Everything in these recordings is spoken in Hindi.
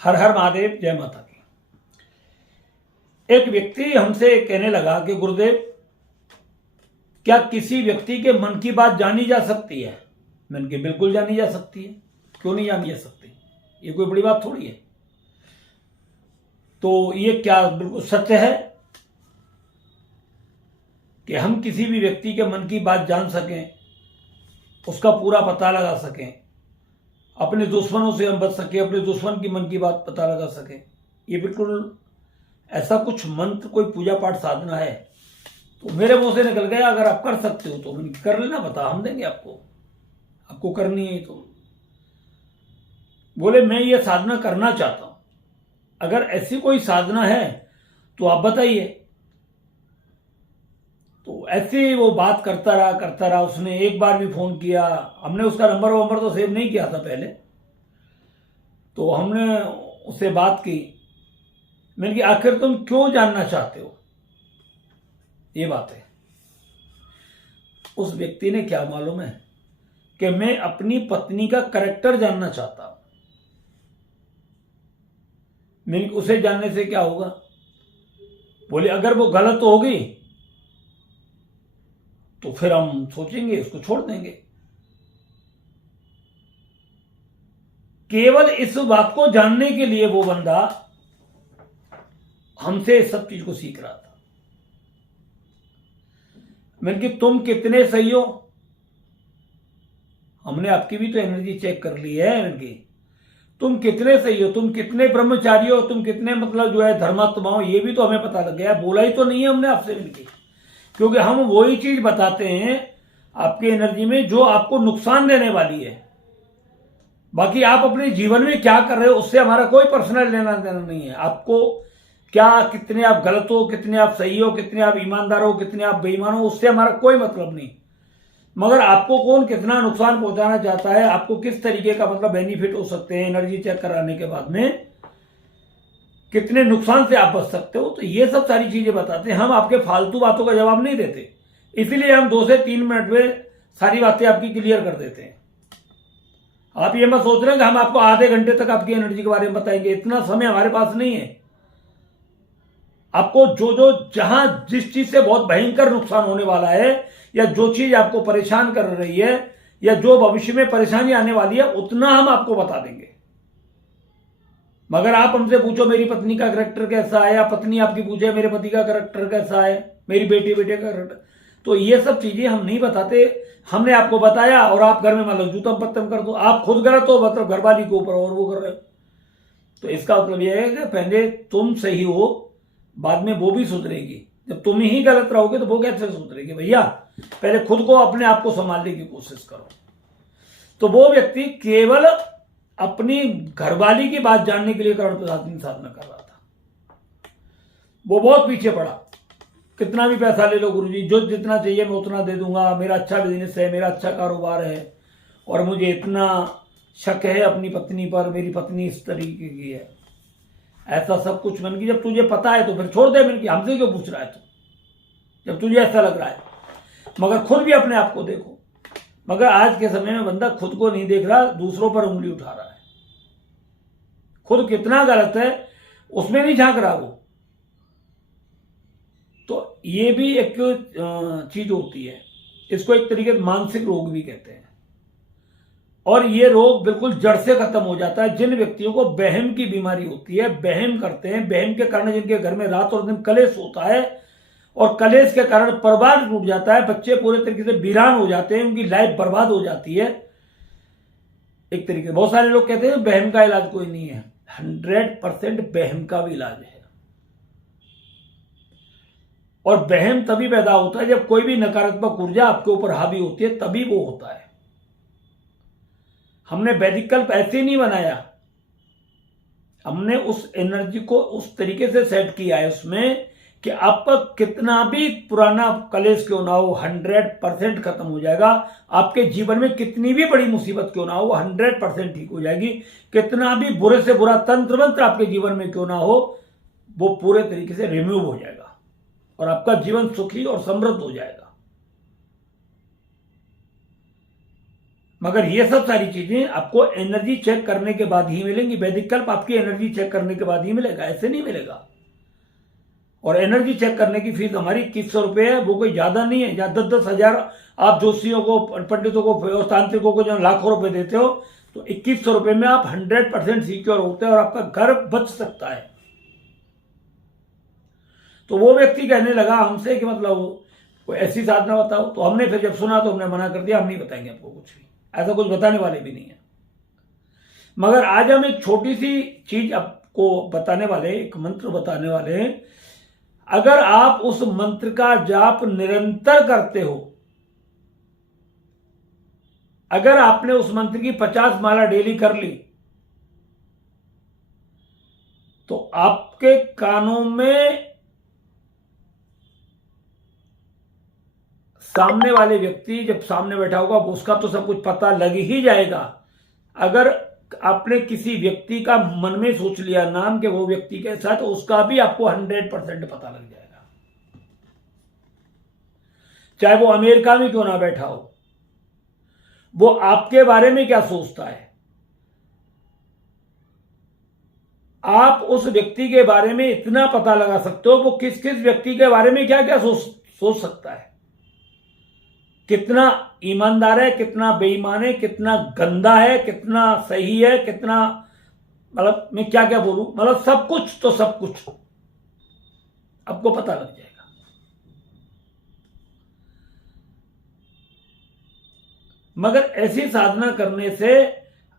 हर हर महादेव, जय माता की। एक व्यक्ति हमसे कहने लगा कि गुरुदेव, क्या किसी व्यक्ति के मन की बात जानी जा सकती है? मैंने कहा बिल्कुल जानी जा सकती है, क्यों नहीं जानी जा सकती? ये कोई बड़ी बात थोड़ी है। तो ये क्या बिल्कुल सत्य है कि हम किसी भी व्यक्ति के मन की बात जान सकें, उसका पूरा पता लगा सकें, अपने दुश्मनों से हम बच सकें, अपने दुश्मन की मन की बात पता लगा सकें? ये बिल्कुल ऐसा कुछ मंत्र, कोई पूजा पाठ साधना है? तो मेरे मुंह से निकल गया, अगर आप कर सकते हो तो कर लेना, बता, हम देंगे आपको करनी है तो। बोले मैं ये साधना करना चाहता हूं, अगर ऐसी कोई साधना है तो आप बताइए। तो ऐसे वो बात करता रहा। उसने एक बार भी फोन किया, हमने उसका नंबर तो सेव नहीं किया था पहले, तो हमने उससे बात की। मैंने कहा आखिर तुम क्यों जानना चाहते हो? ये बात है। उस व्यक्ति ने क्या मालूम है कि मैं अपनी पत्नी का करैक्टर जानना चाहता हूं। मैंने उसे जानने से क्या होगा? बोले अगर वो गलत होगी तो फिर हम सोचेंगे, उसको छोड़ देंगे। केवल इस बात को जानने के लिए वो बंदा हमसे सब चीज को सीख रहा था। मैंने कि तुम कितने सही हो, हमने आपकी भी तो एनर्जी चेक कर ली है। मैंने कि तुम कितने सही हो, तुम कितने ब्रह्मचारी हो, तुम कितने मतलब जो है धर्मात्मा हो, ये भी तो हमें पता लग गया है। बोला ही तो नहीं है हमने आपसे मिलकर, क्योंकि हम वही चीज बताते हैं आपकी एनर्जी में जो आपको नुकसान देने वाली है। बाकी आप अपने जीवन में क्या कर रहे हो उससे हमारा कोई पर्सनल लेना देना नहीं है। आपको क्या, कितने आप गलत हो, कितने आप सही हो, कितने आप ईमानदार हो, कितने आप बेईमान हो, उससे हमारा कोई मतलब नहीं। मगर आपको कौन कितना नुकसान पहुंचाना चाहता है, आपको किस तरीके का मतलब बेनिफिट हो सकते हैं एनर्जी चेक कराने के बाद में, कितने नुकसान से आप बच सकते हो, तो ये सब सारी चीजें बताते हैं। हम आपके फालतू बातों का जवाब नहीं देते, इसीलिए हम 2 से 3 मिनट में सारी बातें आपकी क्लियर कर देते हैं। आप ये मत सोच रहे हैं कि हम आपको आधे घंटे तक आपकी एनर्जी के बारे में बताएंगे, इतना समय हमारे पास नहीं है। आपको जो जहां जिस चीज से बहुत भयंकर नुकसान होने वाला है, या जो चीज आपको परेशान कर रही है, या जो भविष्य में परेशानी आने वाली है, उतना हम आपको बता देंगे। मगर आप हमसे पूछो मेरी पत्नी का करैक्टर कैसा है, या पत्नी आपकी पूछे मेरे पति का करैक्टर कैसा है, मेरी बेटे का करैक्टर, तो ये सब चीजें हम नहीं बताते। हमने आपको बताया और आप घर में मतलब जूतम पत्तम कर दो, आप खुद गलत हो, मतलब घरवाली के ऊपर और वो कर रहे हो। तो इसका मतलब यह है कि पहले तुम सही हो, बाद में वो भी सुधरेगी। जब तुम ही गलत रहोगे तो वो कैसे सुधरेगी? भैया पहले खुद को, अपने आप को संभालने की कोशिश करो। तो वो व्यक्ति केवल अपनी घरवाली की बात जानने के लिए करोड़ प्रसाद साधना कर रहा था। वो बहुत पीछे पड़ा, कितना भी पैसा ले लो गुरुजी, जो जितना चाहिए मैं उतना दे दूंगा, मेरा अच्छा बिजनेस है, मेरा अच्छा कारोबार है, और मुझे इतना शक है अपनी पत्नी पर, मेरी पत्नी इस तरीके की है, ऐसा सब कुछ। मन की जब तुझे पता है तो फिर छोड़ दे। मन की हमसे क्यों पूछ रहा है तू, जब तुझे ऐसा लग रहा है? मगर खुद भी अपने आप को देखो। मगर आज के समय में बंदा खुद को नहीं देख रहा, दूसरों पर उंगली उठा रहा है। खुद कितना गलत है उसमें नहीं झांक रहा वो। तो ये भी एक चीज होती है, इसको एक तरीके से मानसिक रोग भी कहते हैं। और ये रोग बिल्कुल जड़ से खत्म हो जाता है जिन व्यक्तियों को वहम की बीमारी होती है, वहम करते हैं, वहम के कारण जिनके घर में रात और दिन कलेश होता है, और कलेश के कारण परिवार टूट जाता है, बच्चे पूरे तरीके से वीरान हो जाते हैं, उनकी लाइफ बर्बाद हो जाती है। एक तरीके, बहुत सारे लोग कहते हैं वहम का इलाज कोई नहीं है। 100% वहम का भी इलाज है। और वहम तभी पैदा होता है जब कोई भी नकारात्मक ऊर्जा आपके ऊपर हावी होती है, तभी वो होता है। हमने वैदिक कल्प ऐसे नहीं बनाया, हमने उस एनर्जी को उस तरीके से सेट किया है उसमें कि आपका कितना भी पुराना कलेश क्यों ना हो, 100% खत्म हो जाएगा। आपके जीवन में कितनी भी बड़ी मुसीबत क्यों ना हो, 100% ठीक हो जाएगी। कितना भी बुरे से बुरा तंत्र मंत्र आपके जीवन में क्यों ना हो, वो पूरे तरीके से रिमूव हो जाएगा और आपका जीवन सुखी और समृद्ध हो जाएगा। मगर ये सब सारी चीजें आपको एनर्जी चेक करने के बाद ही मिलेंगी। वैदिक कल्प आपकी एनर्जी चेक करने के बाद ही मिलेगा, ऐसे नहीं मिलेगा। और एनर्जी चेक करने की फीस हमारी 2100 रुपये है, वो कोई ज्यादा नहीं है। या 10-10 हजार आप ज्योतिषियों को, पंडितों को, तांत्रिकों को जो लाखों रुपए देते हो, तो 2100 रुपये में आप 100% सिक्योर होते हैं और आपका घर बच सकता है। तो वो व्यक्ति कहने लगा हमसे कि मतलब कोई ऐसी साधना बताओ। तो हमने फिर जब सुना तो हमने मना कर दिया, हम नहीं बताएंगे आपको कुछ भी, ऐसा कुछ बताने वाले भी नहीं है। मगर आज हम एक छोटी सी चीज आपको बताने वाले, एक मंत्र बताने वाले हैं। अगर आप उस मंत्र का जाप निरंतर करते हो, अगर आपने उस मंत्र की 50 माला डेली कर ली, तो आपके कानों में सामने वाले व्यक्ति जब सामने बैठा होगा उसका तो सब कुछ पता लग ही जाएगा। अगर आपने किसी व्यक्ति का मन में सोच लिया नाम के वो व्यक्ति के साथ, तो उसका भी आपको 100% पता लग जाएगा, चाहे वो अमेरिका में क्यों ना बैठा हो। वो आपके बारे में क्या सोचता है, आप उस व्यक्ति के बारे में इतना पता लगा सकते हो वो किस किस व्यक्ति के बारे में क्या क्या सोच सकता है, कितना ईमानदार है, कितना बेईमान है, कितना गंदा है, कितना सही है, कितना, मतलब मैं क्या क्या बोलूं, मतलब सब कुछ, तो सब कुछ आपको पता लग जाएगा। मगर ऐसी साधना करने से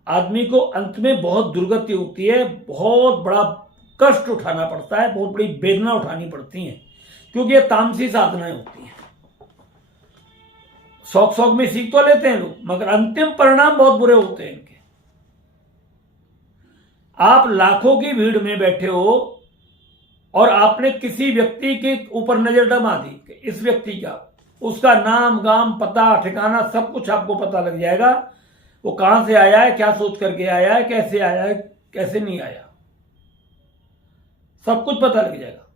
आदमी को अंत में बहुत दुर्गति होती है, बहुत बड़ा कष्ट उठाना पड़ता है, बहुत बड़ी वेदना उठानी पड़ती है, क्योंकि ये तामसी साधनाएं होती हैं। शौक शौक में सीख तो लेते हैं लोग, मगर अंतिम परिणाम बहुत बुरे होते हैं इनके। आप लाखों की भीड़ में बैठे हो और आपने किसी व्यक्ति के ऊपर नजर दमा दी कि इस व्यक्ति का, उसका नाम गाम पता ठिकाना सब कुछ आपको पता लग जाएगा। वो कहां से आया है, क्या सोच करके आया है, कैसे आया है, कैसे नहीं आया, सब कुछ पता लग जाएगा।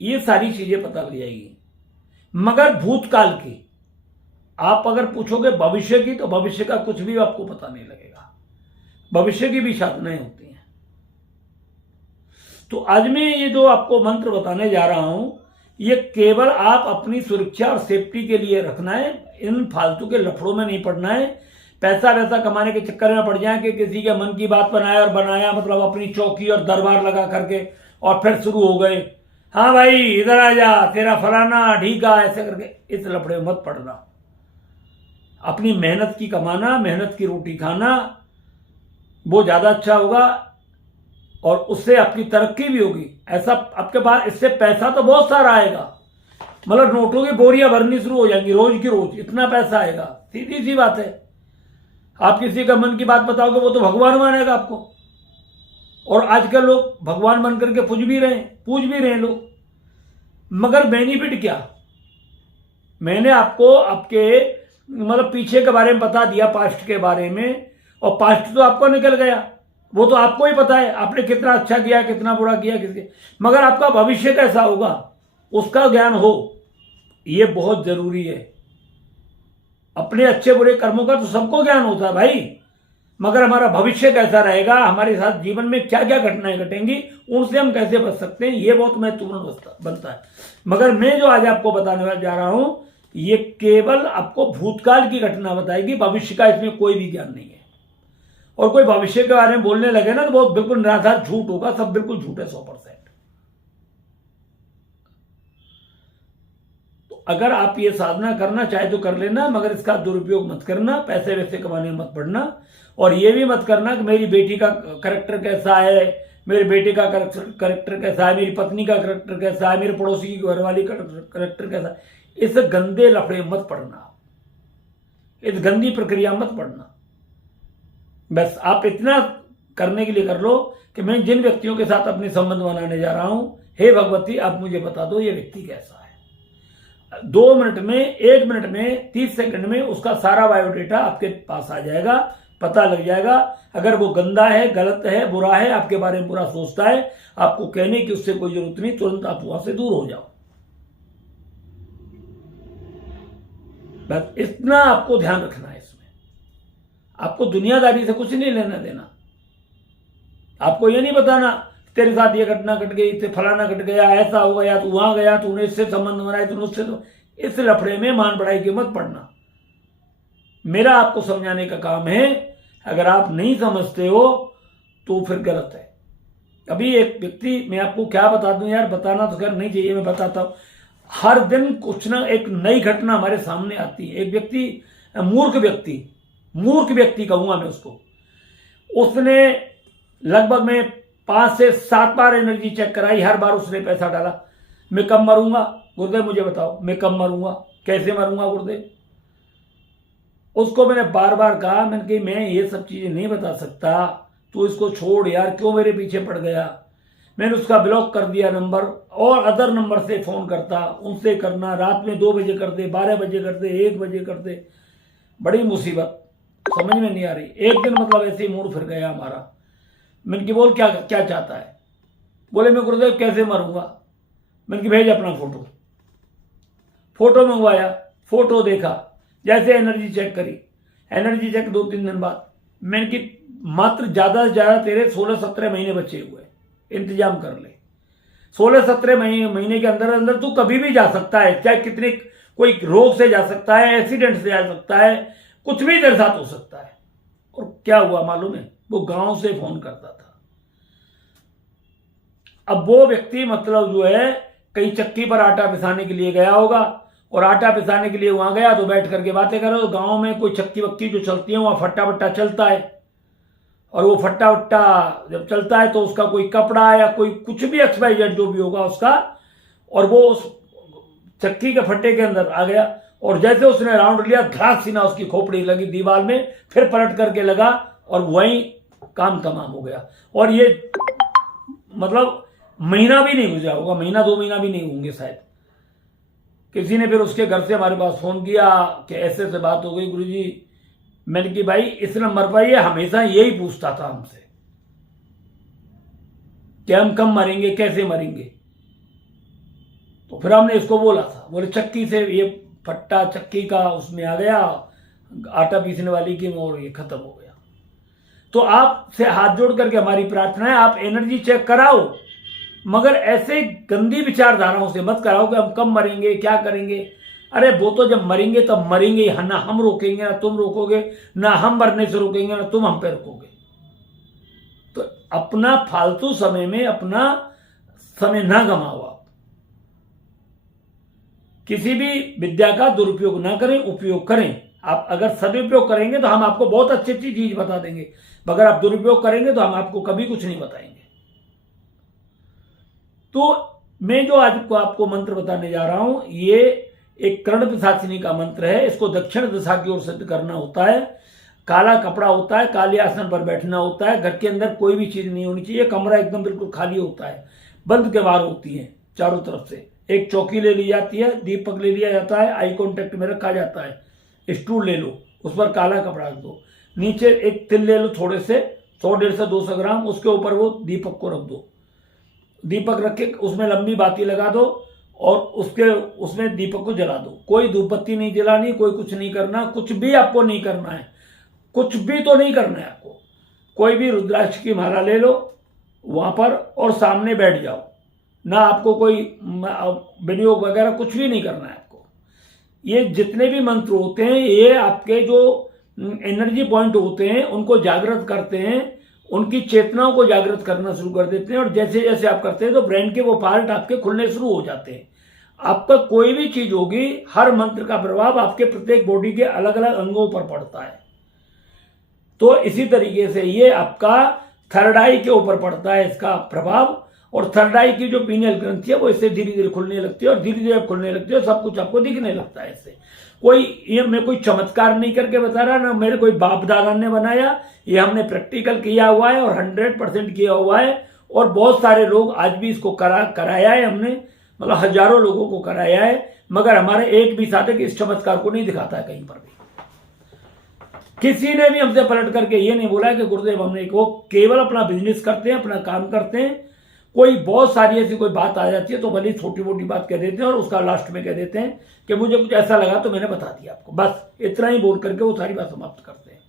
ये सारी चीजें पता लग जाएगी। मगर भूतकाल की आप अगर पूछोगे भविष्य की, तो भविष्य का कुछ भी आपको पता नहीं लगेगा। भविष्य की भी साधनाएं होती हैं। तो आज मैं ये जो आपको मंत्र बताने जा रहा हूं, ये केवल आप अपनी सुरक्षा और सेफ्टी के लिए रखना है। इन फालतू के लफड़ों में नहीं पड़ना है। पैसा वैसा कमाने के चक्कर में पड़ जाए कि किसी के मन की बात बनाया मतलब अपनी चौकी और दरबार लगा करके और फिर शुरू हो गए, हाँ भाई इधर आ जा, तेरा फलाना ढीका, ऐसे करके इस लफड़े में मत पड़ना। अपनी मेहनत की कमाना, मेहनत की रोटी खाना, वो ज्यादा अच्छा होगा और उससे आपकी तरक्की भी होगी। ऐसा आपके पास इससे पैसा तो बहुत सारा आएगा, मतलब नोटों की बोरियां भरनी शुरू हो जाएंगी रोज की रोज, इतना पैसा आएगा। सीधी सी बात है। आप किसी का मन की बात बताओगे वो तो भगवान मानेगा आपको। और आजकल लोग भगवान बन करके पूज भी रहे हैं लोग। मगर बेनिफिट क्या? मैंने आपको आपके मतलब पीछे के बारे में बता दिया, पास्ट के बारे में, और पास्ट तो आपको निकल गया, वो तो आपको ही पता है आपने कितना अच्छा किया, कितना बुरा किया किसके। मगर आपका भविष्य कैसा होगा उसका ज्ञान हो, ये बहुत जरूरी है। अपने अच्छे बुरे कर्मों का तो सबको ज्ञान होता है भाई, मगर हमारा भविष्य कैसा रहेगा, हमारे साथ जीवन में क्या क्या घटनाएं घटेंगी, उनसे हम कैसे बच सकते हैं, ये बहुत महत्वपूर्ण बनता है। मगर मैं जो आज आपको बताने जा रहा हूं, ये केवल आपको भूतकाल की घटना बताएगी, भविष्य का इसमें कोई भी ज्ञान नहीं है। और कोई भविष्य के बारे में बोलने लगे ना तो बहुत बिल्कुल निराधार झूठ होगा, सब बिल्कुल झूठ है 100%। तो अगर आप ये साधना करना चाहे तो कर लेना, मगर इसका दुरुपयोग मत करना, पैसे वैसे कमाने में मत पड़ना। और ये भी मत करना कि मेरी बेटी का करैक्टर कैसा है, मेरे बेटे का करैक्टर कैसा है, मेरी पत्नी का करैक्टर कैसा है, मेरे पड़ोसी की घरवाली का करैक्टर कैसा है। इस गंदे लफड़े मत पड़ना, इस गंदी प्रक्रिया मत पड़ना। बस आप इतना करने के लिए कर लो कि मैं जिन व्यक्तियों के साथ अपने संबंध बनाने जा रहा हूं, हे भगवती आप मुझे बता दो ये व्यक्ति कैसा है। 2 मिनट में, 1 मिनट में, 30 सेकंड में उसका सारा बायोडेटा आपके पास आ जाएगा, पता लग जाएगा। अगर वो गंदा है, गलत है, बुरा है, आपके बारे में बुरा सोचता है, आपको कहने की उससे कोई जरूरत नहीं, तुरंत आप वहां से दूर हो जाओ। बस इतना आपको ध्यान रखना है। इसमें आपको दुनियादारी से कुछ नहीं लेना देना। आपको ये नहीं बताना तेरे साथ ये घटना घट गई, इससे फलाना घट गया, ऐसा हो गया, तू वहां गया, तूने इससे संबंध बनाए, तूने उससे। तो इस लफड़े में मान बढ़ाई के मत पड़ना। मेरा आपको समझाने का काम है। अगर आप नहीं समझते हो तो फिर गलत है। अभी एक व्यक्ति, मैं आपको क्या बता दूं यार, बताना तो खैर नहीं चाहिए, मैं बताता हूं। हर दिन कुछ ना एक नई घटना हमारे सामने आती है। एक व्यक्ति, मूर्ख व्यक्ति कहूंगा मैं उसको, उसने लगभग में 5 से 7 बार एनर्जी चेक कराई, हर बार उसने पैसा डाला। मैं कब मरूंगा गुरुदेव, मुझे बताओ मैं कब मरूंगा, कैसे मरूंगा गुरुदेव। उसको मैंने बार बार कहा, मैंने कही मैं ये सब चीजें नहीं बता सकता, तू इसको छोड़ यार, क्यों मेरे पीछे पड़ गया। मैंने उसका ब्लॉक कर दिया नंबर, और अदर नंबर से फोन करता, उनसे करना, रात में 2 बजे कर दे, 12 बजे कर दे, 1 बजे कर दे। बड़ी मुसीबत, समझ में नहीं आ रही। एक दिन मतलब ऐसे ही मूड फिर गया हमारा। मैंने कि बोल क्या क्या चाहता है। बोले मैं गुरुदेव कैसे मरूंगा। मैंने कि भेज अपना फोटो मंगवाया, फोटो देखा, जैसे एनर्जी चेक करी, एनर्जी चेक 2-3 दिन बाद, मैंने कि मात्र ज्यादा से ज्यादा तेरे 16-17 महीने बचे हुए, इंतजाम कर ले। 16-17 महीने के अंदर अंदर तू कभी भी जा सकता है, चाहे कितने, कोई रोग से जा सकता है, एक्सीडेंट से जा सकता है, कुछ भी तेरे साथ हो सकता है। और क्या हुआ मालूम है, वो गांव से फोन करता था। अब वो व्यक्ति मतलब जो है कहीं चक्की पर आटा पिसाने के लिए गया होगा, और आटा पिसाने के लिए वहां गया तो बैठ करके बातें करो। तो गांव में कोई चक्की वक्की जो चलती है वहां फट्टा वट्टा चलता है, और वो फट्टा वट्टा जब चलता है तो उसका कोई कपड़ा या कोई कुछ भी XYZ जो भी होगा उसका, और वो उस चक्की के फट्टे के अंदर आ गया, और जैसे उसने राउंड लिया, घास सीना उसकी खोपड़ी लगी दीवार में, फिर पलट करके लगा, और वहीं काम तमाम हो गया। और ये मतलब महीना भी नहीं गुजरा होगा, महीना 2 महीना भी नहीं होंगे शायद। किसी ने फिर उसके घर से हमारे पास फोन किया कि ऐसे ऐसे बात हो गई गुरुजी। मैंने कि भाई इस नंबर पर ये हमेशा यही पूछता था हमसे कि हम कब मरेंगे, कैसे मरेंगे। तो फिर हमने इसको बोला था, बोले चक्की से ये फट्टा चक्की का उसमें आ गया, आटा पीसने वाली की, और ये खत्म हो गया। तो आपसे हाथ जोड़ करके हमारी प्रार्थना है, आप एनर्जी चेक कराओ, मगर ऐसे गंदी विचारधाराओं से मत कराओ कि हम कब मरेंगे, क्या करेंगे। अरे वो तो जब मरेंगे तब मरेंगे, ना हम रोकेंगे ना तुम रोकोगे, ना हम मरने से रोकेंगे ना तुम हम पे रोकोगे। तो अपना फालतू समय में अपना समय ना गंवाओ। आप किसी भी विद्या का दुरुपयोग ना करें, उपयोग करें। आप अगर सदुपयोग करेंगे तो हम आपको बहुत अच्छी अच्छी चीज बता देंगे, मगर आप दुरुपयोग करेंगे तो हम आपको कभी कुछ नहीं बताएंगे। तो मैं जो आज को आपको मंत्र बताने जा रहा हूं, ये एक कर्ण पिशाचिनी का मंत्र है। इसको दक्षिण दिशा की ओर सिद्ध करना होता है। काला कपड़ा होता है, काले आसन पर बैठना होता है, घर के अंदर कोई भी चीज नहीं होनी चाहिए, कमरा एकदम बिल्कुल खाली होता है, बंद दीवार होती है चारों तरफ से। एक चौकी ले ली जाती है, दीपक ले लिया जाता है, आई कांटेक्ट में रखा जाता है, स्टूल ले लो, उस पर काला कपड़ा रख दो, नीचे एक तिल ले लो थोड़े से, 100-150 से 200 ग्राम, उसके ऊपर वो दीपक को रख दो। दीपक रख के उसमें लंबी बाती लगा दो, और उसमें दीपक को जला दो। कोई धूप बत्ती नहीं जलानी, कोई कुछ नहीं करना, कुछ भी आपको नहीं करना है, कुछ भी तो नहीं करना है आपको। कोई भी रुद्राक्ष की माला ले लो वहां पर, और सामने बैठ जाओ। ना आपको कोई विनियोग वगैरह कुछ भी नहीं करना है आपको। ये जितने भी मंत्र होते हैं, ये आपके जो एनर्जी पॉइंट होते हैं उनको जागृत करते हैं, उनकी चेतनाओं को जागृत करना शुरू कर देते हैं। और जैसे जैसे आप करते हैं तो ब्रेन के वो पार्ट आपके खुलने शुरू हो जाते हैं। आपका कोई भी चीज होगी, हर मंत्र का प्रभाव आपके प्रत्येक बॉडी के अलग अलग अंगों पर पड़ता है। तो इसी तरीके से ये आपका थर्ड आई के ऊपर पड़ता है इसका प्रभाव, और थर्ड आई की जो पीनियल ग्रंथि है वो इससे धीरे धीरे खुलने लगती है, और धीरे धीरे खुलने लगती है, सब कुछ आपको दिखने लगता है इससे। ये मैं कोई चमत्कार नहीं करके बता रहा, ना मेरे कोई बाप दादा ने बनाया, ये हमने प्रैक्टिकल किया हुआ है और 100% किया हुआ है। और बहुत सारे लोग आज भी इसको कराया है हमने, मतलब हजारों लोगों को कराया है, मगर हमारे एक भी साधक इस चमत्कार को नहीं दिखाता है कहीं पर भी। किसी ने भी हमसे पलट करके ये नहीं बोला कि गुरुदेव हमने, वो केवल अपना बिजनेस करते हैं, अपना काम करते हैं, कोई बहुत सारी ऐसी कोई बात आ जाती है तो भले छोटी मोटी बात कह देते हैं और उसका लास्ट में कह देते हैं कि मुझे कुछ ऐसा लगा तो मैंने बता दिया आपको, बस इतना ही बोल करके वो सारी बात समाप्त करते हैं।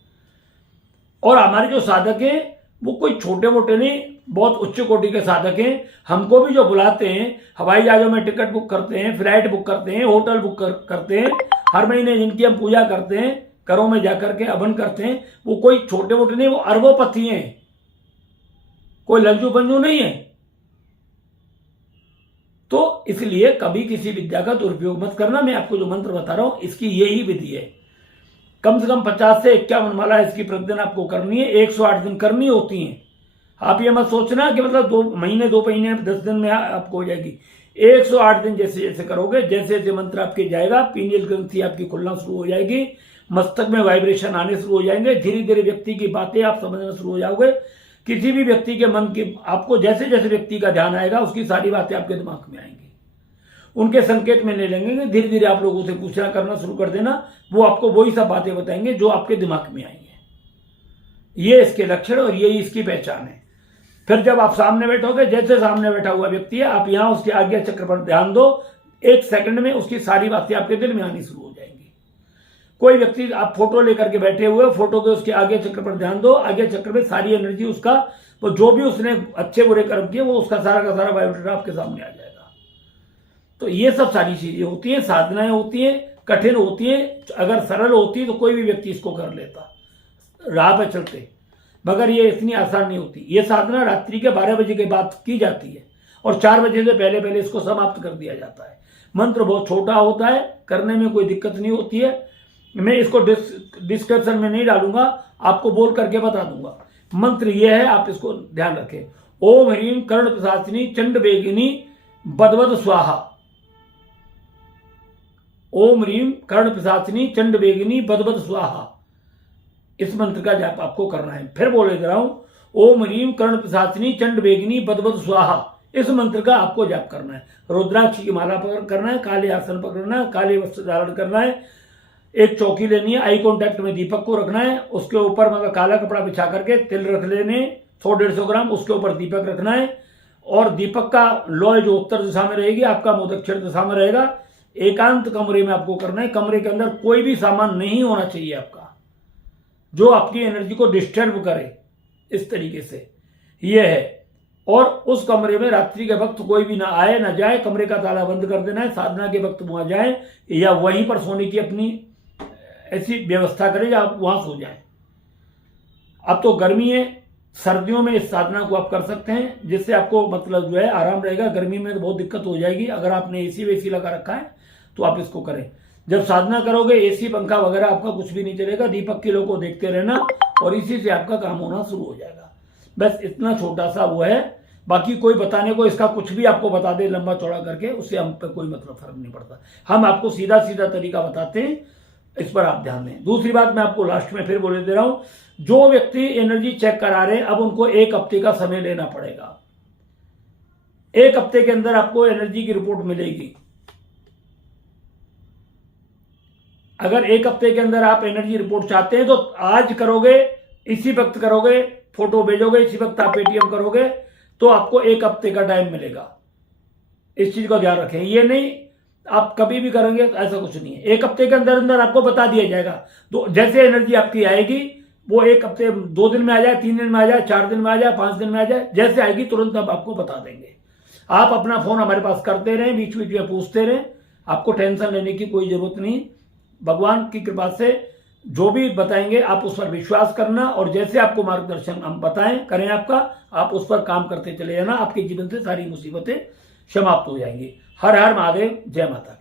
और हमारे जो साधक हैं वो कोई छोटे मोटे नहीं, बहुत उच्च कोटि के साधक हैं। हमको भी जो बुलाते हैं, हवाई जहाजों में टिकट बुक करते हैं, फ्लाइट बुक करते हैं, होटल बुक करते हैं, हर महीने जिनकी हम पूजा करते हैं, घरों में जाकर के हवन करते हैं, वो कोई छोटे मोटे नहीं, वो अरबोपति हैं, कोई लंजू पंजू नहीं है। तो इसलिए कभी किसी विद्या का दुरुपयोग मत करना। मैं आपको जो मंत्र बता रहा हूं इसकी यही विधि है। कम से कम 50 से 51 माला इसकी प्रतिदिन आपको करनी है, 108 दिन करनी होती है। आप ये मत सोचना कि मतलब 2 महीने 2 महीने 10 दिन में आपको हो जाएगी। 108 दिन जैसे जैसे करोगे, जैसे जैसे मंत्र आपके जाएगा, पीनियल ग्रंथि आपकी खुलना शुरू हो जाएगी, मस्तक में वाइब्रेशन आने शुरू हो जाएंगे, धीरे धीरे व्यक्ति की बातें आप समझना शुरू हो जाओगे। किसी भी व्यक्ति के मन की, आपको जैसे जैसे व्यक्ति का ध्यान आएगा उसकी सारी बातें आपके दिमाग में आएंगी, उनके संकेत में ले लेंगे। धीरे धीरे आप लोगों से पूछना करना शुरू कर देना, वो आपको वही सब बातें बताएंगे जो आपके दिमाग में आएंगे। ये इसके लक्षण और यही इसकी पहचान है। फिर जब आप सामने बैठोगे, जैसे सामने बैठा हुआ व्यक्ति है, आप यहां उसके आज्ञा चक्र पर ध्यान दो, 1 सेकंड में उसकी सारी बातें आपके दिल में आनी शुरू हो जाएंगी। कोई व्यक्ति, आप फोटो लेकर के बैठे हुए, फोटो के उसके आज्ञा चक्र पर ध्यान दो, आज्ञा चक्र में सारी एनर्जी उसका, वो जो भी उसने अच्छे बुरे कर्म किए वो उसका सारा का सारा बायोडाटा आपके सामने आ जाएगा। तो ये सब सारी चीजें होती हैं, साधनाएं होती हैं, कठिन होती हैं। अगर सरल होती तो कोई भी व्यक्ति इसको कर लेता राह पे चलते, मगर ये इतनी आसान नहीं होती। ये साधना रात्रि के 12 बजे के बाद की जाती है और 4 बजे से पहले पहले इसको समाप्त कर दिया जाता है। मंत्र बहुत छोटा होता है, करने में कोई दिक्कत नहीं होती है। मैं इसको डिस्क्रिप्शन में नहीं डालूंगा, आपको बोल करके बता दूंगा। मंत्र ये है, आप इसको ध्यान रखें। ओम ह्रीं कर्ण पिशाचिनी चंड बेगिनी बदवद स्वाहा। ओम ह्रीं कर्ण पिशाचिनी चंड बेगिनी बदवद स्वाहा। इस मंत्र का जाप आपको करना है। फिर बोले दे रहा हूं, ओम ह्रीं कर्ण पिशाचिनी चंड बेगिनी बदवद स्वाहा। इस मंत्र का आपको जाप करना है। रुद्राक्ष की माला पकड़ करना है, काले आसन पकड़ना है, काले वस्त्र धारण करना है, एक चौकी लेनी है, आई कांटेक्ट में दीपक को रखना है, उसके ऊपर मतलब काला कपड़ा बिछा करके तिल रख लेने 100-150 ग्राम, उसके ऊपर दीपक रखना है। और दीपक का लौय जो उत्तर दिशा में रहेगी, आपका मुंह दक्षिण दिशा में रहेगा। एकांत कमरे में आपको करना है। कमरे के अंदर कोई भी सामान नहीं होना चाहिए आपका जो आपकी एनर्जी को डिस्टर्ब करे, इस तरीके से यह है। और उस कमरे में रात्रि के वक्त कोई भी ना आए ना जाए, कमरे का ताला बंद कर देना है। साधना के वक्त वहां जाए या वहीं पर सोने की अपनी ऐसी व्यवस्था करें आप वहां सो जाएं। अब तो गर्मी है, सर्दियों में इस साधना को आप कर सकते हैं, जिससे आपको मतलब जो है आराम रहेगा। गर्मी में तो बहुत दिक्कत हो जाएगी। अगर आपने एसी वेसी लगा रखा है तो आप इसको करें। जब साधना करोगे एसी पंखा वगैरह आपका कुछ भी नहीं चलेगा, दीपक किलो को देखते रहना और इसी से आपका काम होना शुरू हो जाएगा। बस इतना छोटा सा वो है। बाकी कोई बताने को इसका कुछ भी आपको बता दे लंबा चौड़ा करके, उससे हम पे कोई मतलब फर्क नहीं पड़ता। हम आपको सीधा सीधा तरीका बताते हैं, इस पर आप ध्यान दें। दूसरी बात मैं आपको लास्ट में फिर बोले दे रहा हूं, जो व्यक्ति एनर्जी चेक करा रहे हैं अब उनको 1 हफ्ते का समय लेना पड़ेगा। 1 हफ्ते के अंदर आपको एनर्जी की रिपोर्ट मिलेगी। अगर 1 हफ्ते के अंदर आप एनर्जी रिपोर्ट चाहते हैं तो आज करोगे, इसी वक्त करोगे, फोटो भेजोगे, इसी वक्त आप पेटीएम करोगे तो आपको 1 हफ्ते का टाइम मिलेगा। इस चीज का ध्यान रखें। ये नहीं आप कभी भी करेंगे तो ऐसा कुछ नहीं है। 1 हफ्ते के अंदर अंदर आपको बता दिया जाएगा। तो जैसे एनर्जी आपकी आएगी वो 1 हफ्ते 2 दिन में आ जाए, 3 दिन में आ जाए, 4 दिन में आ जाए, 5 दिन में आ जाए, जैसे आएगी तुरंत अब आपको बता देंगे। आप अपना फोन हमारे पास करते रहें, बीच बीच में पूछते रहें, आपको टेंशन लेने की कोई जरूरत नहीं। भगवान की कृपा से जो भी बताएंगे आप उस पर विश्वास करना और जैसे आपको मार्गदर्शन हम बताएं करें आपका, आप उस पर काम करते चले जाना। आपके जीवन से सारी मुसीबतें समाप्त हो जाएंगी। हर हर महादेव, जय माता।